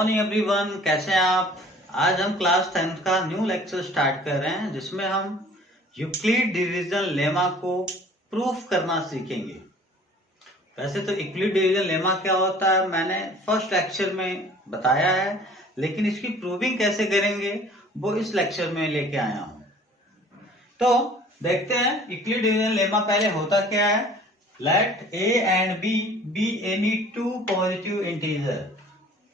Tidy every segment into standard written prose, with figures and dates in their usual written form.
Morning everyone, कैसे हैं आप। आज हम क्लास 10th का न्यू लेक्चर स्टार्ट कर रहे हैं जिसमें हम यूक्लिड डिवीजन लेमा को प्रूफ करना सीखेंगे। वैसे तो यूक्लिड डिवीजन लेमा क्या होता है मैंने फर्स्ट लेक्चर में बताया है, लेकिन इसकी प्रूविंग कैसे करेंगे वो इस लेक्चर में लेके आया हूं। तो देखते हैं यूक्लिड डिवीजन लेमा पहले होता क्या है। Let a and b be any two positive integer,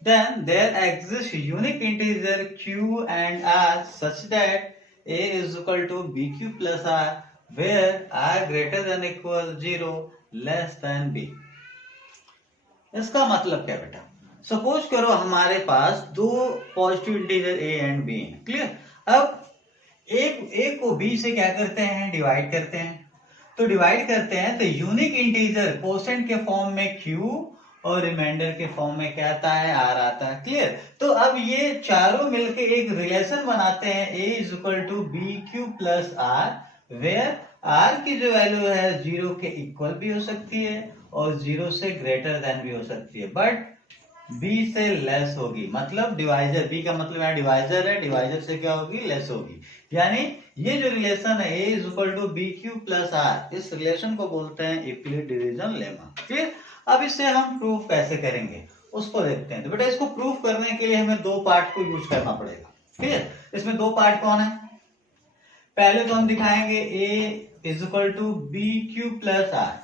then there exists unique integer q and r such that a is equal to bq plus r, where r greater than equal 0 less than b। इसका मतलब क्या बेटा, suppose करो हमारे पास दो positive integer a and b हैं। Clear. अब एक को b से क्या करते हैं, डिवाइड करते हैं। तो डिवाइड करते हैं तो यूनिक इंटीजर कोसेंट के फॉर्म में q और रिमाइंडर के फॉर्म में क्या आता है, r आता है। क्लियर। तो अब ये चारों मिलके एक रिलेशन बनाते हैं a is equal to b q plus r, where r की जो वैल्यू है 0 के इक्वल भी हो सकती है और 0 से ग्रेटर देन भी हो सकती है, बट b से लेस होगी। मतलब डिवाइजर, b का मतलब यहाँ डिवाइजर है, डिवाइजर से क्या होगी, लेस होगी। यानी ये जो रिलेशन है a is equal to b q plus r, इस रिलेशन को बोलते हैं यूक्लिड डिवीजन लेमा। फिर अब इसे हम प्रूफ कैसे करेंगे उसको देखते हैं। तो बेटा इसको प्रूफ करने के लिए हमें दो पार्ट को यूज करना पड़ेगा। ठीक है, इसमें दो पार्ट कौन है। पहले तो हम दिखाएंगे a is equal to b q plus r.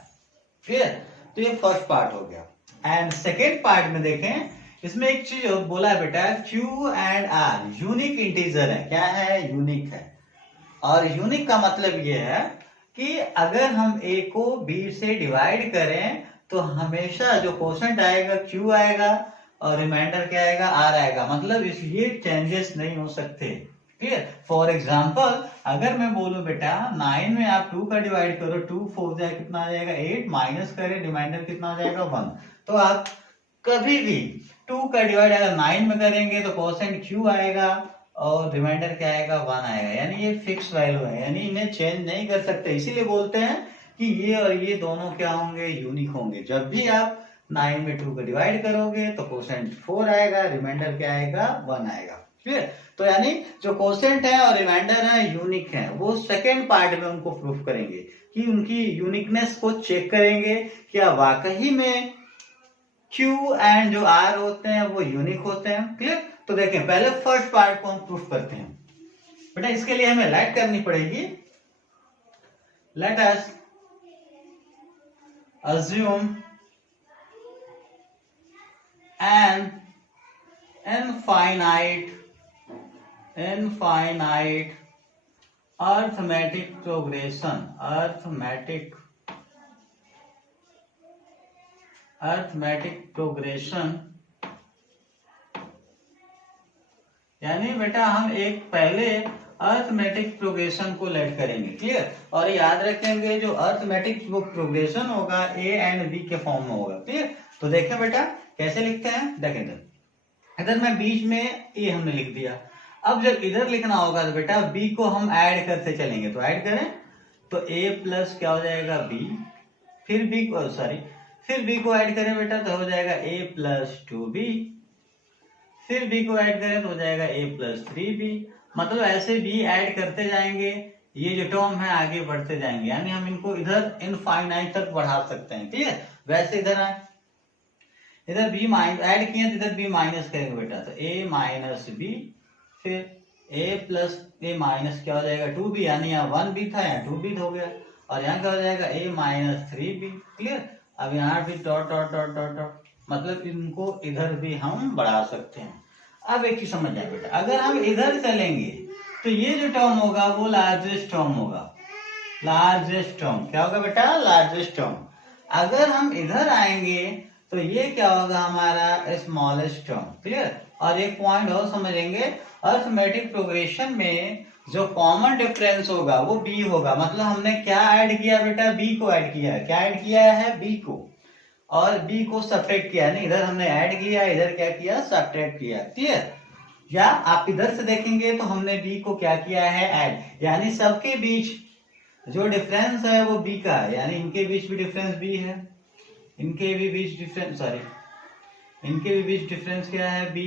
Clear. तो ये फर्स्ट पार्ट हो गया। एंड सेकेंड पार्ट में देखें, इसमें एक चीज बोला है बेटा, Q and R unique integer है। क्या है, यूनिक है। और यूनिक का मतलब ये है कि अगर हम A को B से डिवाइड करें तो हमेशा जो कोसेंट आएगा Q आएगा और रिमाइंडर क्या आएगा, R आएगा। मतलब इसलिए चेंजेस नहीं हो सकते। क्लियर। फॉर एग्जाम्पल अगर मैं बोलूं बेटा 9 में आप 2 का डिवाइड करो, 2 4 जाए कितना आ जाएगा 8, माइनस करें रिमाइंडर कितना आ जाएगा 1। तो आप कभी भी 2 का डिवाइड अगर 9 में करेंगे तो कोसेंट Q आएगा और रिमाइंडर क्या आएगा, 1 आएगा। यानी ये फिक्स वैल्यू है, यानी इन्हें चेंज नहीं कर सकते। इसीलिए बोलते हैं कि ये और ये दोनों क्या होंगे, यूनिक होंगे। जब भी आप 9 में 2 का डिवाइड करोगे तो कोसेंट 4 आएगा, रिमाइंडर क्या आएगा, 1 आएगा। क्लियर। तो यानी जो कोसेंट है और रिमाइंडर है यूनिक है, वो सेकेंड पार्ट में उनको प्रूफ करेंगे कि उनकी यूनिकनेस को चेक करेंगे, क्या वाकई में Q एंड जो R होते हैं वो यूनिक होते हैं। क्लियर। तो देखें पहले फर्स्ट पार्ट को हम प्रूफ करते हैं। बेटा इसके लिए हमें लेट करनी पड़ेगी। Let us assume an infinite arithmetic progression यानी बेटा हम एक पहले अर्थमेटिक प्रोग्रेशन को लेट करेंगे। क्लियर। और याद रखेंगे जो अर्थमेटिक प्रोग्रेशन होगा a एंड b के फॉर्म में होगा। क्लियर। तो देखें बेटा कैसे लिखते हैं, देखें इधर मैं बीच में a हमने लिख दिया। अब जब इधर लिखना होगा तो बेटा b को हम ऐड करते चलेंगे। तो ऐड करें तो a प्लस क्या हो जाएगा b, फिर b को ऐड करें बेटा तो हो जाएगा a प्लस 2b, फिर b को ऐड करें तो हो जाएगा a प्लस 3b। मतलब ऐसे b ऐड करते जाएंगे, ये जो टर्म है आगे बढ़ते जाएंगे। यानी हम इनको इधर इनफाइनाइट तक बढ़ा सकते हैं। क्लियर। वैसे इधर आए, इधर b माइनस ऐड किए तो इधर b माइनस करेंगे बेटा तो a माइनस b, फिर a प्लस a माइनस क्या हो जाएगा 2b, यानी यहाँ 1b था यहाँ 2b हो गया, और यहाँ क्या हो जाएगा a माइनस 3b। क्लियर। अब यहाँ भी dot dot dot dot dot, मतलब इनको इधर भी हम बढ़ा सकते हैं। अब एक चीज समझ जाए बेटा, अगर हम इधर चलेंगे तो ये जो टर्म होगा वो लार्जेस्ट टर्म होगा। लार्जेस्ट टर्म क्या होगा बेटा, लार्जेस्ट टर्म। अगर हम इधर आएंगे तो ये क्या होगा, हमारा स्मॉलेस्ट टर्म। क्लियर। और एक पॉइंट और समझेंगे, अर्थमेटिक प्रोग्रेशन में जो कॉमन डिफरेंस होगा वो b होगा। मतलब हमने क्या ऐड किया बेटा, b को ऐड किया है। क्या ऐड किया है, b को, और b को सब्ट्रैक्ट किया। नहीं, इधर हमने ऐड किया, इधर क्या किया, सब्ट्रैक्ट किया। क्लियर। या आप इधर से देखेंगे तो हमने b को क्या किया है, ऐड। यानी सबके बीच जो डिफरेंस है वो b का है, यानी इनके बीच भी डिफरेंस b है, इनके भी बीच डिफरेंस इनके भी बीच डिफरेंस क्या है बी,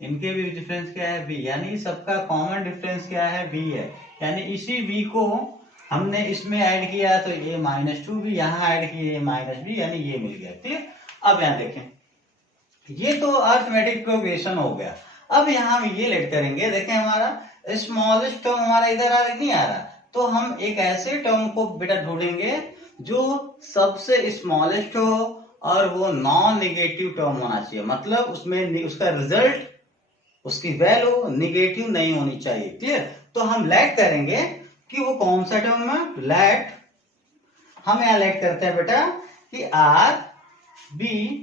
इनके भी डिफरेंस क्या है बी, यानी सबका कॉमन डिफरेंस क्या है बी है। यानी इसी बी को हमने इसमें ऐड किया तो ये -2 भी, यहाँ ऐड किया -b, यानी ये मिल गया। ठीक, अब यहाँ देखें, ये तो अर्थमेटिक प्रोग्रेशन हो गया। अब यहाँ हम ये लेट करेंगे, देखें हमारा स्मॉलेस्ट टर्म हमारा इधर आ रहा नहीं आ रहा, तो हम एक ऐसे टर्म को बेटा ढूंढेंगे जो सबसे स्मॉलेस्ट हो और वो नॉन निगेटिव टर्म होना चाहिए, मतलब उसमें उसका रिजल्ट, उसकी वैल्यू निगेटिव नहीं होनी चाहिए। क्लियर, तो हम लेट करेंगे कि वो कौन सा टर्म है। लेट, हम यहां लेट करते हैं बेटा कि आर बी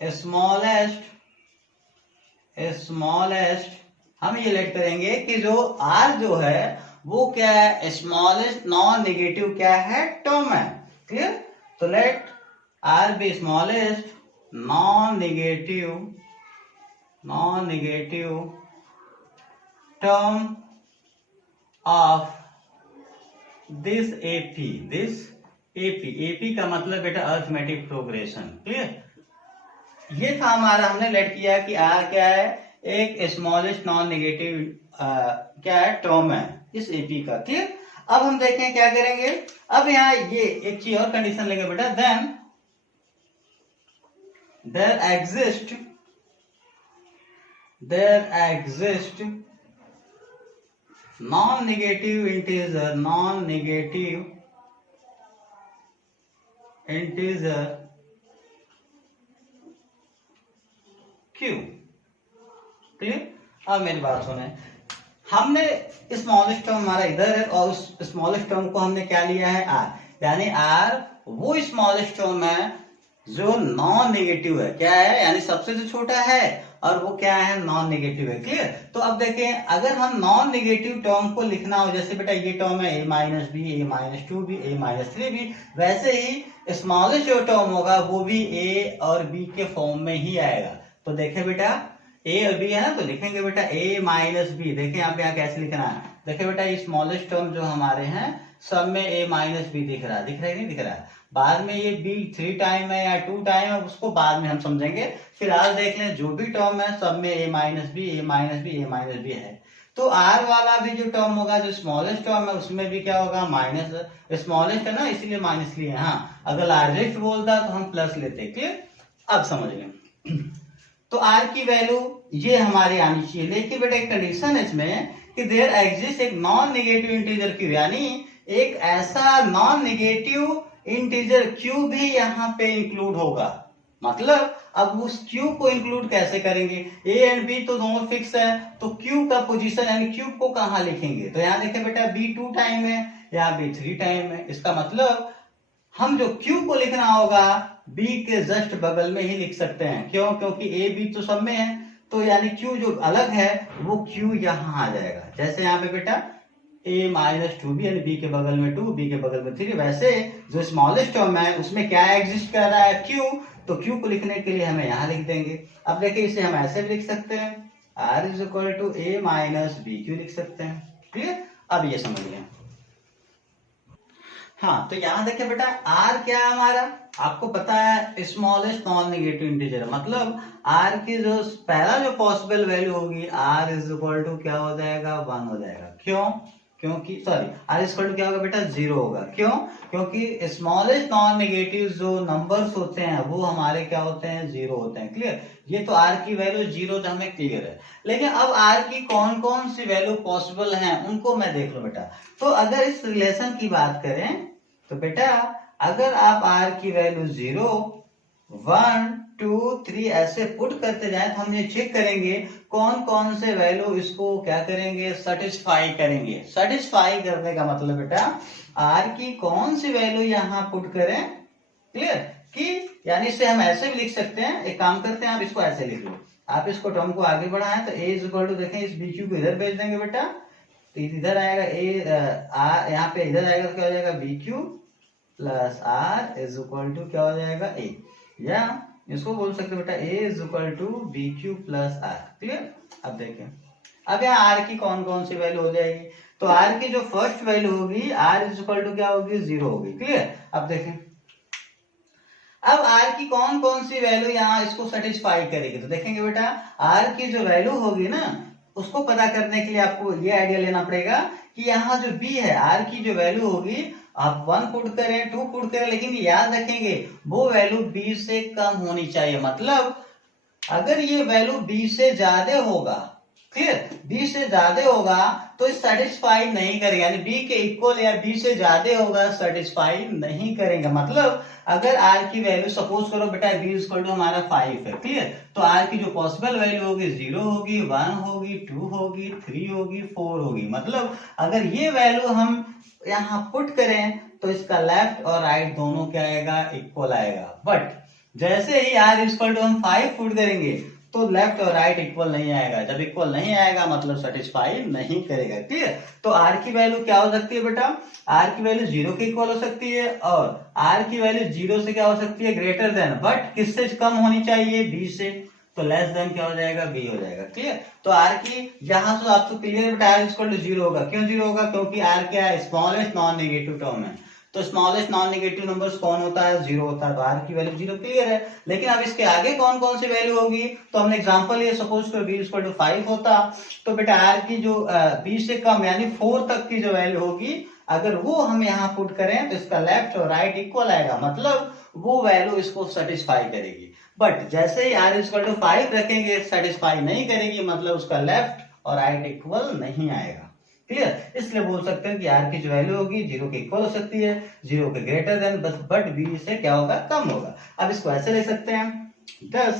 स्मॉलेस्ट, हम ये लेट करेंगे कि जो आर जो है वो क्या है, स्मॉलेस्ट नॉन नेगेटिव क्या है, टर्म है। क्लियर, तो let r be smallest non negative term of this AP का मतलब बेटा अर्थमेटिक प्रोग्रेशन। क्लियर, ये था हमारा, हमने लेट किया कि आर क्या है, एक स्मॉलेस्ट नॉन नेगेटिव क्या है, टर्म है इस एपी का। क्लियर, अब हम देखें क्या करेंगे। अब यहाँ ये एक चीज और कंडीशन लेंगे बेटा, then there exist non negative integer q. Clear, अब मेरी बात सुने, हमने स्मॉलेस्ट टर्म हमारा इधर है और उस स्मॉलेस्ट टर्म को हमने क्या लिया है, आर, यानी आर वो स्मॉलेस्ट टर्म है जो नॉन नेगेटिव है, क्या है, यानी सबसे जो छोटा है और वो क्या है, नॉन नेगेटिव है। क्लियर, तो अब देखें, अगर हम नॉन नेगेटिव टर्म को लिखना हो, जैसे बेटा ये टर्म है a-b, a-2 भी, a-3 भी, वैसे ही स्मॉलेस्ट जो टर्म होगा वो भी a और b के फॉर्म में ही आएगा। तो देखें बेटा a और b है ना, तो लिखेंगे बेटा a-b। देखें यहाँ पे यहाँ कैसे लिखना है, देखें बेटा ये स्मॉलेस्ट टर्म जो हमारे हैं सब में a-b दिख रहा है, नहीं दिख रहा है। बाद में ये b 3 टाइम है या 2 टाइम है, उसको बाद में हम समझेंगे। फिलहाल देख लें जो भी टर्म है सब में a-b है। तो r वाला भी जो टर्म होगा, जो स्मॉलेस्ट टर्म है उसमें भी क्या होगा, माइनस, स्मॉलेस्ट है ना इसीलिए माइनस लिए। हाँ, अगर लार्जेस्ट बोलता तो हम प्लस लेते। क्लियर, अब समझ लें, तो r की वैल्यू ये हमारी आनी चाहिए, लेकिन बेटा एक कंडीशन है इसमें कि देयर एग्जिस्ट एक नॉन नेगेटिव इंटीजर क्यू, यानी एक ऐसा नॉन नेगेटिव इंटीजर क्यू भी यहाँ पे इंक्लूड होगा। मतलब अब उस क्यू को इंक्लूड कैसे करेंगे, ए एंड बी तो दोनों फिक्स है, तो क्यू का पोजीशन यानी क्यू को कहाँ लिखेंगे, तो यहाँ देखें बेटा बी 2 टाइम है या बी 3 टाइम है। इसका मतलब हम जो क्यू को लिखना होगा बी के जस्ट बगल में ही लिख सकते हैं। क्यों, क्योंकि ए बी तो सब में है, तो यानी क्यू जो अलग है वो क्यू यहाँ आ जाएगा। जैसे यहाँ पे बेटा a-2b यानी b के बगल में 2, b के बगल में 3, वैसे जो स्मॉलेस्ट टर्म है उसमें क्या एग्जिस्ट कर रहा है, q, तो q को लिखने के लिए हमें यहाँ लिख देंगे। अब देखिए इसे हम ऐसे भी लिख सकते हैं, r is equal to a-bq लिख सकते हैं। क्लियर, अब ये समझ लिया। हाँ, तो यहाँ देखिए बेटा r क्या है हमारा, आपको पता है स्मॉलेस्ट नॉन नेगेटिव इंटीजर, मतलब r की जो पहला जो पॉसिबल वैल्यू होगी r इज इक्वल टू क्या हो जाएगा, 1 हो जाएगा। क्यों, क्योंकि sorry r is equal to क्या होगा बेटा, 0 होगा। क्यों, क्योंकि स्मॉलेस्ट नॉन नेगेटिव जो नंबर्स होते हैं वो हमारे क्या होते हैं, 0 होते हैं। क्लियर, ये तो r की वैल्यू 0 तो हमें क्लियर है, लेकिन अब r की कौन कौन सी वैल्यू पॉसिबल हैं उनको मैं देख लूं बेटा। तो अगर इस रिलेशन की बात करें तो बेटा अगर आप r की वैल्यू 0, 1, 2, 3 ऐसे पुट करते जाएं तो हम ये चेक करेंगे कौन कौन से वैल्यू इसको क्या करेंगे, सेटिस्फाई करेंगे। सेटिस्फाई करने का मतलब बेटा r की कौन सी वैल्यू यहाँ पुट करें। क्लियर, कि यानी इसे हम ऐसे भी लिख सकते हैं, एक काम करते हैं आप इसको ऐसे लिख लो, आप इसको टर्म को आगे बढ़ाएं तो a इज इक्वल टू, देखें इस बी क्यू को इधर भेज देंगे बेटा, तो इधर आएगा a, यहाँ पे इधर आएगा तो क्या हो जाएगा b q plus r is equal to क्या हो जाएगा a, या इसको बोल सकते बेटा a is equal to b q plus r. Clear, अब देखें अब यहाँ r की कौन कौन सी वैल्यू हो जाएगी, तो r की जो फर्स्ट वैल्यू होगी r इज इक्वल टू क्या होगी, 0 होगी। क्लियर, अब देखें अब आर की कौन कौन सी वैल्यू यहाँ इसको सेटिस्फाई करेगी, तो देखेंगे बेटा आर की जो वैल्यू होगी ना उसको पता करने के लिए आपको ये आइडिया लेना पड़ेगा कि यहाँ जो बी है आर की जो वैल्यू होगी आप 1 पुट करें 2 पुट करें, लेकिन याद रखेंगे वो वैल्यू बी से कम होनी चाहिए। मतलब अगर ये वैल्यू बी से ज्यादा होगा, क्लियर, बी से ज्यादा होगा तो सेटिस्फाई नहीं करेगा, यानी बी के इक्वल या बी से ज्यादा होगा सेटिस्फाई नहीं करेगा। मतलब अगर आर की वैल्यू सपोज करो बेटा बी इक्वल टू हमारा 5 है, क्लियर, तो आर की जो पॉसिबल वैल्यू होगी 0 होगी, 1 होगी, 2 होगी, 3 होगी, 4 होगी। मतलब अगर ये वैल्यू हम यहाँ पुट करें तो इसका लेफ्ट और राइट दोनों क्या आएगा, इक्वल आएगा। बट जैसे ही आर इक्वल टू हम 5 पुट करेंगे तो लेफ्ट और राइट इक्वल नहीं आएगा। जब इक्वल नहीं आएगा मतलब सेटिस्फाई नहीं करेगा, क्लियर। तो आर की वैल्यू क्या हो सकती है बेटा, आर की वैल्यू 0 के इक्वल हो सकती है और आर की वैल्यू 0 से क्या हो सकती है, ग्रेटर देन, बट किससे कम होनी चाहिए, बी से, तो लेस देन क्या हो जाएगा, बी हो जाएगा, क्लियर। तो आर की यहां से आपको क्लियर बेटा आर इक्वल टू 0 होगा। क्यों 0 होगा, क्योंकि आर क्या है, स्मॉलेस्ट नॉन नेगेटिव टर्म है, तो स्मॉलेस्ट नॉन नेगेटिव नंबर्स कौन होता है, 0 होता है, तो आर की वैल्यू 0 क्लियर है। लेकिन अब इसके आगे कौन कौन सी वैल्यू होगी, तो हमने एग्जांपल ये सपोज करो बी इक्वल टू 5 होता, तो बेटा आर की जो बी से कम यानी 4 तक की जो वैल्यू होगी अगर वो हम यहाँ पुट करें तो इसका लेफ्ट और राइट इक्वल आएगा, मतलब वो वैल्यू इसको सेटिस्फाई करेगी। बट जैसे ही आर इक्वल टू 5 रखेंगे सेटिस्फाई नहीं करेगी, मतलब उसका लेफ्ट और राइट इक्वल नहीं आएगा, क्लियर। इसलिए बोल सकते हैं कि आर की जो वैल्यू होगी 0 के इक्वल हो सकती है, 0 के ग्रेटर देन, बस बट बी से क्या होगा, कम होगा। अब इसको ऐसे ले सकते हैं, thus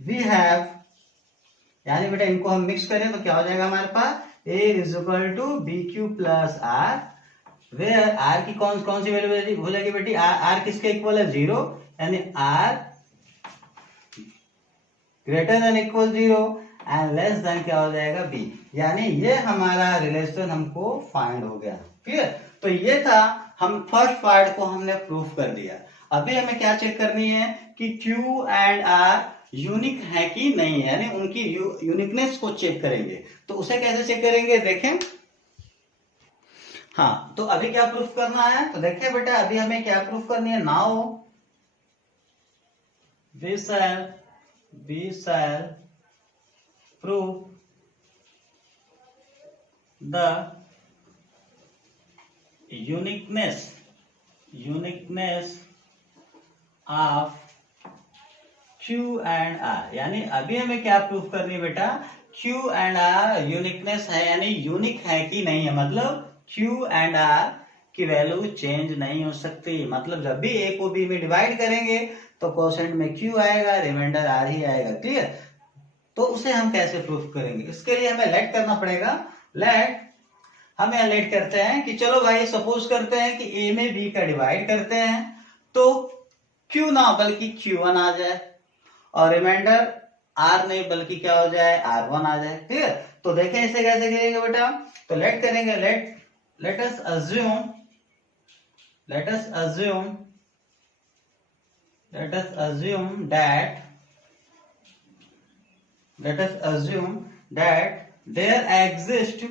वी हैव, यानी बेटा इनको हम मिक्स करें तो क्या हो जाएगा हमारे पास, a is equal to b q plus r, where r की कौन कौन सी वैल्यू हो जाएगी बेटी, आर किसके इक्वल है, 0, यानी r greater than equal 0 and less than क्या हो जाएगा, बी, यानी ये हमारा रिलेशन हमको फाइंड हो गया, क्लियर। तो ये था, हम फर्स्ट पार्ट को हमने प्रूफ कर दिया। अभी हमें क्या चेक करनी है कि Q एंड R यूनिक है कि नहीं है, यानी उनकी यूनिकनेस को चेक करेंगे। तो उसे कैसे चेक करेंगे, देखें। हाँ, तो अभी क्या प्रूफ करना है, तो देखिए बेटा अभी हमें क्या प्रूफ करनी है, now we shall prove the uniqueness of Q and R, यानी अभी हमें क्या प्रूफ करनी है बेटा, Q and R यूनिकनेस है, यानी यूनिक है कि नहीं है, मतलब Q and R की वैल्यू चेंज नहीं हो सकती। मतलब जब भी A को B में डिवाइड करेंगे तो क्वोशेंट में Q आएगा, रिमाइंडर R ही आएगा, क्लियर। तो उसे हम कैसे प्रूफ करेंगे, इसके लिए हमें लेट करना पड़ेगा। लेट हम यहाँ लेट करते हैं कि चलो भाई सपोज करते हैं कि A में B का डिवाइड करते हैं तो Q ना बल्कि Q1 आ जाए और रिमाइंडर R नहीं बल्कि क्या हो जाए, R1 आ जाए, क्लियर। तो देखें इसे कैसे करेंगे बेटा, तो लेट करेंगे, let us assume that there exists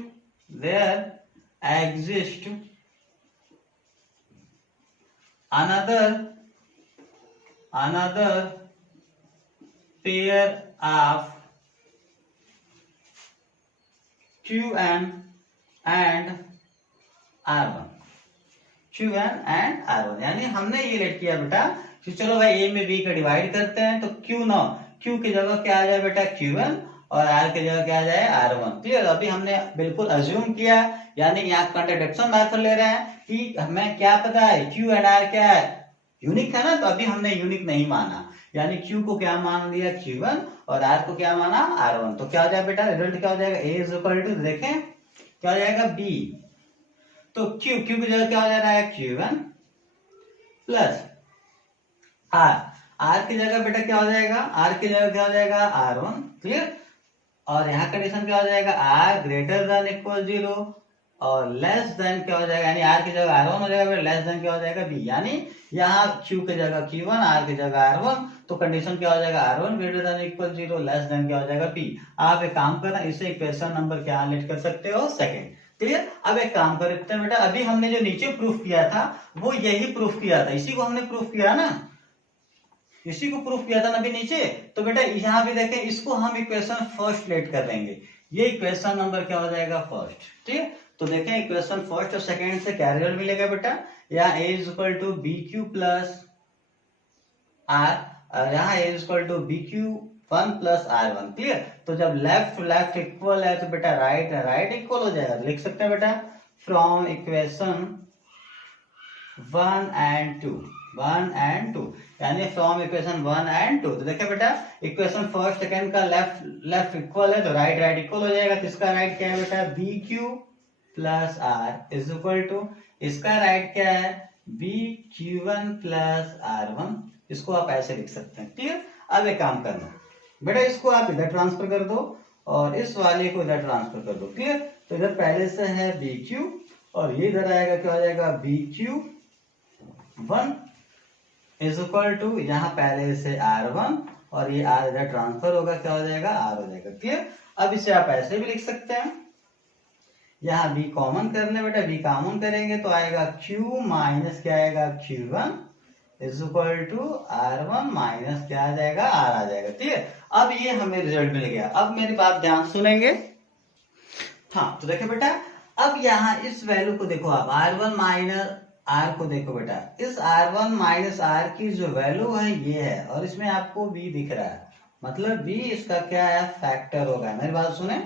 another pair of Qn and R1, यानी हमने ये लेट किया बेटा कि चलो भाई ए में बी का डिवाइड करते हैं तो Q की जगह क्या आ जाए बेटा, Q1 और R की जगह क्या आ जाए, R1, क्लियर। अभी हमने बिल्कुल अज्यूम किया, यानी यहाँ कॉन्ट्रडिक्शन मेथड ले रहे हैं कि हमें क्या पता है Q एंड R क्या है, यूनिक है ना, तो अभी हमने यूनिक नहीं माना, यानी Q को क्या मान लिया, Q1 और R को क्या माना, R1। तो क्या हो जाएगा बेटा, रिजल्ट क्या हो जाएगा, A इज इक्वल टू, देखें क्या हो जाएगा, B, तो Q की जगह क्या हो जा रहा है, Q1 प्लस R की जगह बेटा क्या हो जाएगा, R की जगह क्या हो जाएगा, R1, क्लियर। और यहाँ कंडीशन क्या हो जाएगा, R ग्रेटर देन इक्वल 0 और लेस देन क्या हो जाएगा, यानी R की जगह R1 हो जाएगा, लेस देन क्या हो जाएगा, B, यानी यहाँ Q की जगह Q1, R की जगह R1, तो कंडीशन क्या हो जाएगा, R1 greater than equal 0, less than क्या हो जाएगा, B। आप एक काम करना, इसे इक्वेशन नंबर क्या लेट कर सकते हो, सेकंड। क्लियर। अब एक काम करते हैं बेटा, अभी हमने जो नीचे प्रूफ किया था वो यही प्रूफ किया था, इसी को हमने प्रूफ किया ना, इसी को प्रूफ किया था ना अभी नीचे। तो बेटा यहाँ भी देखें, इसको हम इक्वेशन फर्स्ट लेट कर लेंगे, ये इक्वेशन नंबर क्या हो जाएगा फर्स्ट, ठीक है। तो देखें इक्वेशन फर्स्ट और सेकेंड से क्या रिजल्ट मिलेगा बेटा, यहाँ a is equal to b q plus r, और यहाँ a is equal to b q 1 plus R1, clear. तो जब लेफ्ट लेफ्ट इक्वल है तो बेटा राइट राइट इक्वल हो जाएगा, लिख सकते हैं बेटा फ्रॉम इक्वेशन 1 एंड 2, यानी फ्रॉम इक्वेशन 1 एंड 2। तो देखिए बेटा इक्वेशन फर्स्ट सेकंड का लेफ्ट लेफ्ट इक्वल है तो राइट राइट इक्वल हो जाएगा। तो इसका राइट क्या है बेटा, b q plus r is equal to, इसका राइट क्या है, बी क्यू 1 प्लस R1। इसको आप ऐसे लिख सकते हैं, क्लियर। अब एक काम करना बेटा, इसको आप इधर ट्रांसफर कर दो और इस वाले को इधर ट्रांसफर कर दो, क्लियर। तो इधर पहले से है बी क्यू और ये इधर आएगा, क्या हो जाएगा, b q 1 is equal to, यहाँ पहले से R1 और ये R इधर ट्रांसफर होगा, क्या हो जाएगा, R हो जाएगा, क्लियर। अब इसे आप ऐसे भी लिख सकते हैं, यहाँ B कॉमन कर ले बेटा, B कॉमन करेंगे तो आएगा Q माइनस क्या आएगा, Q1 is equal to R1 minus क्या आ जाएगा, R आ जाएगा, ठीक है। अब ये हमें रिजल्ट मिल गया। अब मेरी बात ध्यान सुनेंगे, हाँ। तो देखिए बेटा अब यहाँ इस वैल्यू को देखो आप, R1 माइनस R को देखो बेटा, इस R1 माइनस R की जो वैल्यू है ये है, और इसमें आपको B दिख रहा है, मतलब B इसका क्या है, फैक्टर होगा। मेरी बात सुने,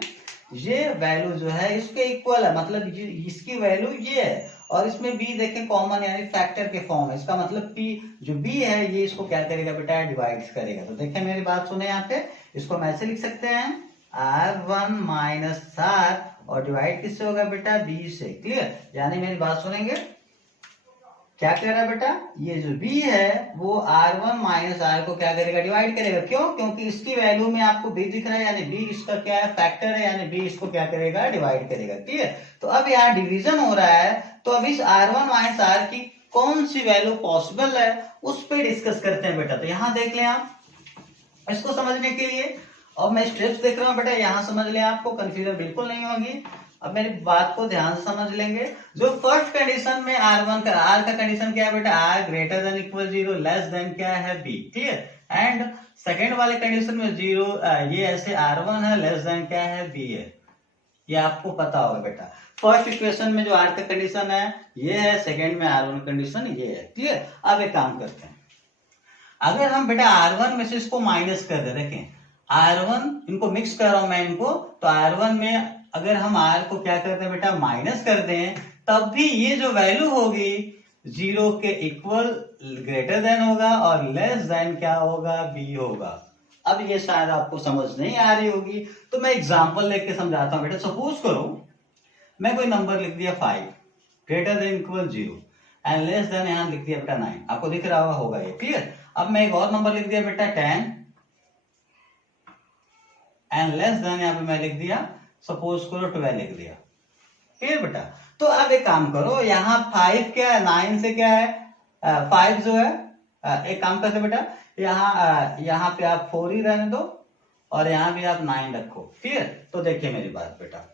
ये वैल्यू जो है इसके इक्वल है, मतलब इसकी वैल्यू ये है, और इसमें B देखें कॉमन यानी फैक्टर के फॉर्म है, इसका मतलब P जो B है ये इसको क्या करेगा बेटा, डिवाइड करेगा। तो देखिए मेरी बात सुने, यहाँ पे इसको हम ऐसे लिख सकते हैं, R1 माइनस R और डिवाइड किससे होगा बेटा, B से, क्लियर। यानी मेरी बात सुनेंगे, क्या कह रहा है बेटा, ये जो B है वो R1 माइनस R को क्या करेगा, डिवाइड करेगा। क्यों, क्योंकि इसकी वैल्यू में आपको B दिख रहा है, यानी B इसका क्या है, फैक्टर है, यानी B इसको क्या करेगा, डिवाइड करेगा, ठीक है। तो अब यहाँ डिवीजन हो रहा है, तो अब इस R1 माइनस R की कौन सी वैल्यू पॉसिबल है उस पर डिस्कस करते हैं बेटा। तो यहाँ देख लें आप, इसको समझने के लिए, और मैं स्टेप्स देख रहा हूँ बेटा, यहाँ समझ लें, आपको कंफ्यूजन बिल्कुल नहीं होगी। अब मेरी बात को ध्यान से समझ लेंगे। जो फर्स्ट कंडीशन में R1 का, R का कंडीशन क्या है बेटा, R greater than equal 0 less than क्या है, B, ठीक है। एंड सेकेंड वाले कंडीशन में 0 ये ऐसे R1 है, लेस देन क्या है, B है, ये आपको पता होगा बेटा। फर्स्ट इक्वेशन में जो R का कंडीशन है ये है, सेकेंड में R1 कंडीशन ये है, ठीक है। अब एक काम करते हैं, अगर हम बेटा R1 में से इसको माइनस कर दे, देखें R1 इनको मिक्स कर रहा हूं मैं इनको, तो R1 में अगर हम R को क्या करते हैं बेटा, माइनस करते हैं, तब भी ये जो वैल्यू होगी 0 के इक्वल ग्रेटर देन होगा और लेस देन क्या होगा, B होगा। अब ये शायद आपको समझ नहीं आ रही होगी, तो मैं एग्जांपल लेके समझाता हूं बेटा। सपोज करो मैं कोई नंबर लिख दिया 5 greater than equal 0 and less then यहां लिख दिया बेटा 9, आपको दिख रहा होगा ये, क्लियर। अब मैं एक और नंबर लिख दिया बेटा 10 एंड लेस देन यहां पे मैं लिख दिया, सपोज करो 12 लिख दिया, क्लियर बेटा। तो अब एक काम करो, यहाँ 5 क्या है, 9 से क्या है, 5 जो है, एक काम करते बेटा, यहाँ पे आप 4 ही रहने दो और यहाँ भी आप 9 रखो, क्लियर। तो देखिए मेरी बात बेटा,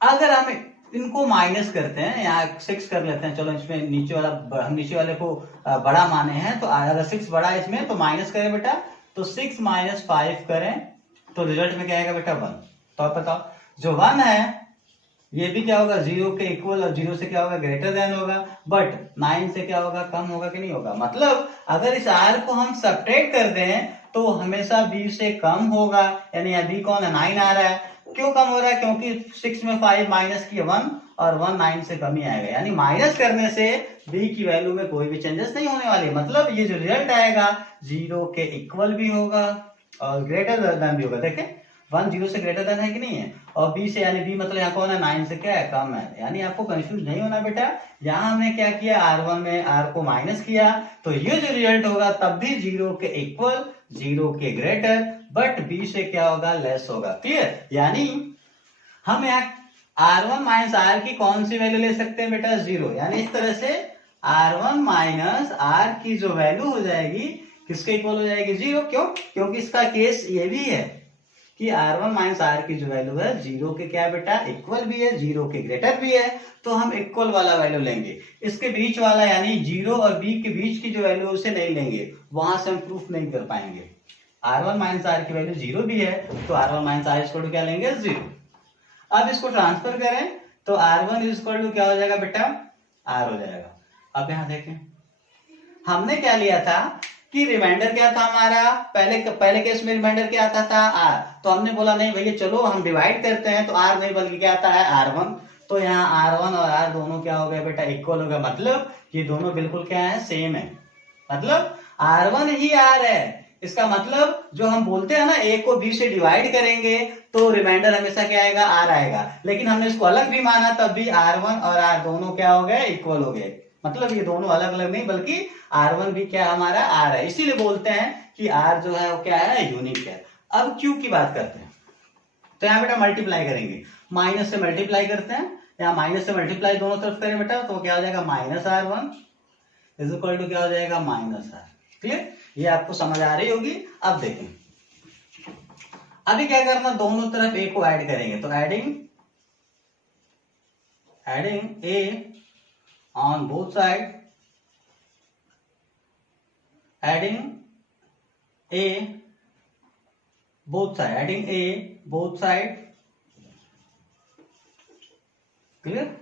अगर हम इनको माइनस करते हैं, यहाँ 6 कर लेते हैं, चलो इसमें नीचे वाला, हम नीचे वाले को बड़ा माने हैं, तो अगर 6 बड़ा है इसमें तो माइनस करें बेटा, तो 6 माइनस 5 करें तो रिजल्ट में क्या आएगा बेटा, 1। तो आप बताओ जो 1 है ये भी क्या होगा, 0 के इक्वल, और 0 से क्या होगा, ग्रेटर देन होगा, बट 9 से क्या होगा, कम होगा कि नहीं होगा। मतलब अगर इस R को हम सब्ट्रैक्ट कर दें तो हमेशा B से कम होगा, यानी अभी कौन है, 9 आ रहा है। क्यों कम हो रहा है, क्योंकि 6 में 5 माइनस किए 1 और 1 9 से कम ही आएगा, यानी माइनस करने से B की वैल्यू में कोई भी चेंजेस नहीं होने वाली। मतलब ये जो रिजल्ट आएगा 0 के इक्वल भी होगा और ग्रेटर देन भी होगा। देखें 1 0 से ग्रेटर देन है कि नहीं है, और B से, यानी B मतलब यहाँ कौन है, 9 से क्या है, कम है। यानी आपको कंफ्यूज नहीं होना बेटा, यहाँ हमने क्या किया, R1 में R को माइनस किया, तो ये जो रिजल्ट होगा तब भी 0 के इक्वल, 0 के ग्रेटर, बट B से क्या होगा, लेस होगा, क्लियर। यानी हम यहाँ R1 माइनस R की कौन सी वैल्यू ले सकते हैं बेटा, 0। यानी इस तरह से R1 माइनस R की जो वैल्यू हो जाएगी किसके इक्वल हो जाएगी, 0। क्यों, क्योंकि इसका केस ये भी है, कि R1 माइनस R की जो वैल्यू है जीरो के क्या बेटा इक्वल भी है, जीरो के ग्रेटर भी है, तो हम इक्वल वाला वैल्यू लेंगे। इसके बीच वाला यानी जीरो और बी के बीच की जो वैल्यू उसे नहीं लेंगे, वहां से हम प्रूफ नहीं कर पाएंगे। R1 माइनस R की वैल्यू जीरो भी है तो R1 minus R equal to क्या लेंगे जीरो। अब इसको ट्रांसफर करें तो R1 इक्वल टू क्या हो जाएगा बेटा R हो जाएगा। अब यहां देखें हमने क्या लिया था कि रिमाइंडर क्या था हमारा, पहले केस में रिमाइंडर क्या आता था R, तो हमने बोला नहीं भैया चलो हम डिवाइड करते हैं तो R नहीं बल्कि क्या आता है R1, तो यहाँ R1 और R दोनों क्या हो गया बेटा इक्वल हो गया, मतलब ये दोनों बिल्कुल क्या है सेम है, मतलब R1 ही R है। इसका मतलब जो हम बोलते हैं ना A को B से डिवाइड करेंगे तो रिमाइंडर हमेशा क्या आएगा R आएगा, लेकिन हमने इसको अलग भी माना तब भी R1 और R दोनों क्या हो गए इक्वल हो गए, मतलब ये दोनों अलग अलग नहीं बल्कि R1 भी क्या हमारा R है, इसीलिए बोलते हैं कि R जो है वो क्या है यूनिक है। अब Q की बात करते हैं तो यहाँ बेटा मल्टीप्लाई करेंगे, माइनस से मल्टीप्लाई करते हैं, यहाँ माइनस से मल्टीप्लाई दोनों तरफ करें बेटा तो क्या हो जाएगा minus R1 is equal to क्या हो जाएगा माइनस R। क्लियर, ये आपको समझ आ रही होगी। अब देखें अभी क्या करना, दोनों तरफ A को ऐड करेंगे तो adding A on both side, adding A both side, adding A both side, clear.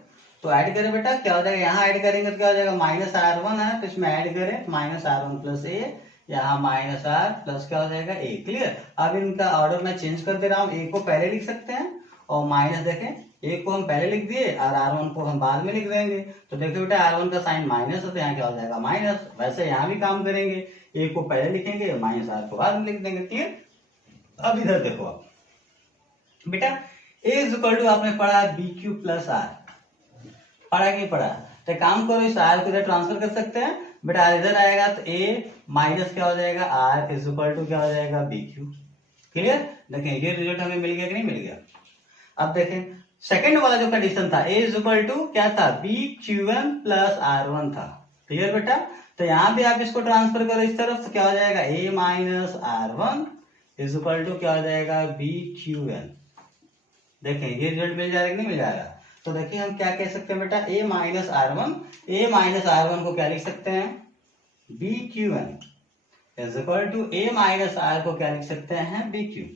तो ऐड करें बेटा क्या हो जाएगा, यहाँ ऐड करेंगे तो क्या हो जाएगा माइनस R1 है तो इसमें ऐड करें माइनस R1 प्लस A, यहाँ माइनस R प्लस क्या हो जाएगा A। क्लियर, अब इनका ऑर्डर मैं चेंज कर दे रहा हूँ, A को पहले लिख सकते हैं और माइनस देखें A को हम पहले लिख दिए और R1 को हम बाद में लिख देंगे, तो देखो बेटा R1 का साइन माइनस है तो यहाँ क्या हो जाएगा माइनस। वैसे यहाँ भी काम करेंगे, A को पहले लिखेंगे माइनस R को बाद में लिख देंगे। क्लियर, अब इधर देखो आप बेटा A इज इक्वल टू आपने पढ़ा BQ प्लस R, पढ़ा कि नहीं पढ़ा, तो काम करो इस R को इधर ट्रांसफर कर सकते हैं बेटा, इधर आएगा तो A माइनस क्या हो जाएगा R इज इक्वल टू क्या हो जाएगा BQ। क्लियर, देखें ये रिजल्ट हमें मिल गया कि नहीं मिल गया। अब देखें सेकंड वाला जो कंडीशन था A इज इक्वल टू क्या था BQ1 प्लस R1 था। क्लियर बेटा, तो यहां भी आप इसको ट्रांसफर करो इस तरफ तो क्या हो जाएगा A minus R1 is equal to क्या हो जाएगा BQ1। देखें ये रिजल्ट मिल जाएगा कि नहीं मिल जाएगा। तो देखिए हम क्या कह सकते हैं बेटा A माइनस R1 को क्या लिख सकते हैं BQ1 is equal to A minus R को क्या लिख सकते हैं BQ।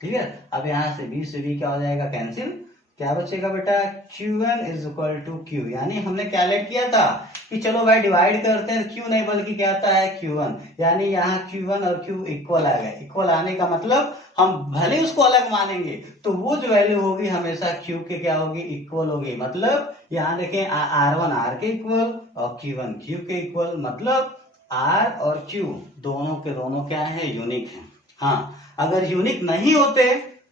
क्लियर, अब यहां से B से B क्या हो जाएगा कैंसिल, क्या बचेगा बेटा Q1 is equal to Q, यानी हमने कैलकुलेट किया था कि चलो भाई डिवाइड करते हैं Q नहीं बल्कि क्या आता है Q1, यानी यहाँ Q1 और Q इक्वल आ गए। इक्वल आने का मतलब हम भले उसको अलग मानेंगे तो वो जो वैल्यू होगी हमेशा Q के क्या होगी इक्वल होगी, मतलब यहाँ देखें R1 R के इक्वल और Q1 Q के इक्वल, मतलब R और Q दोनों के दोनों क्या है यूनिक है। हाँ अगर यूनिक नहीं होते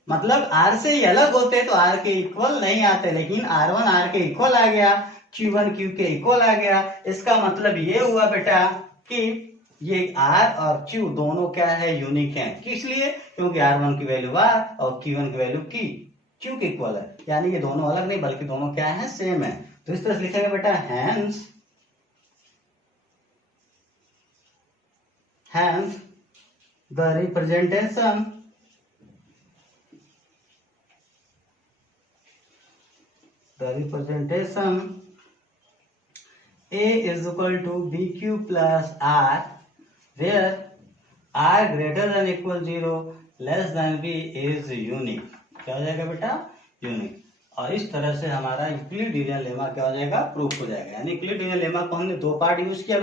मतलब R से ही अलग होते तो R के इक्वल नहीं आते, लेकिन R1 R के इक्वल आ गया, Q1 Q के इक्वल आ गया, इसका मतलब ये हुआ बेटा कि ये R और Q दोनों क्या है यूनिक हैं। किस लिए, क्योंकि R1 की वैल्यू R और Q1 की वैल्यू Q के इक्वल है, यानी ये दोनों अलग नहीं बल्कि दोनों क्या है सेम है। तो इस तरह से लिखेंगे बेटा hence the representation A is equal to BQ plus R where R greater than equal 0 less than B is unique। क्या हो जाएगा बेटा यूनिक, और इस तरह से हमारा यूक्लिडियन लेमा क्या हो जाएगा प्रूफ हो जाएगा। यानी यूक्लिडियन लेमा को हमने दो पार्ट यूज किया।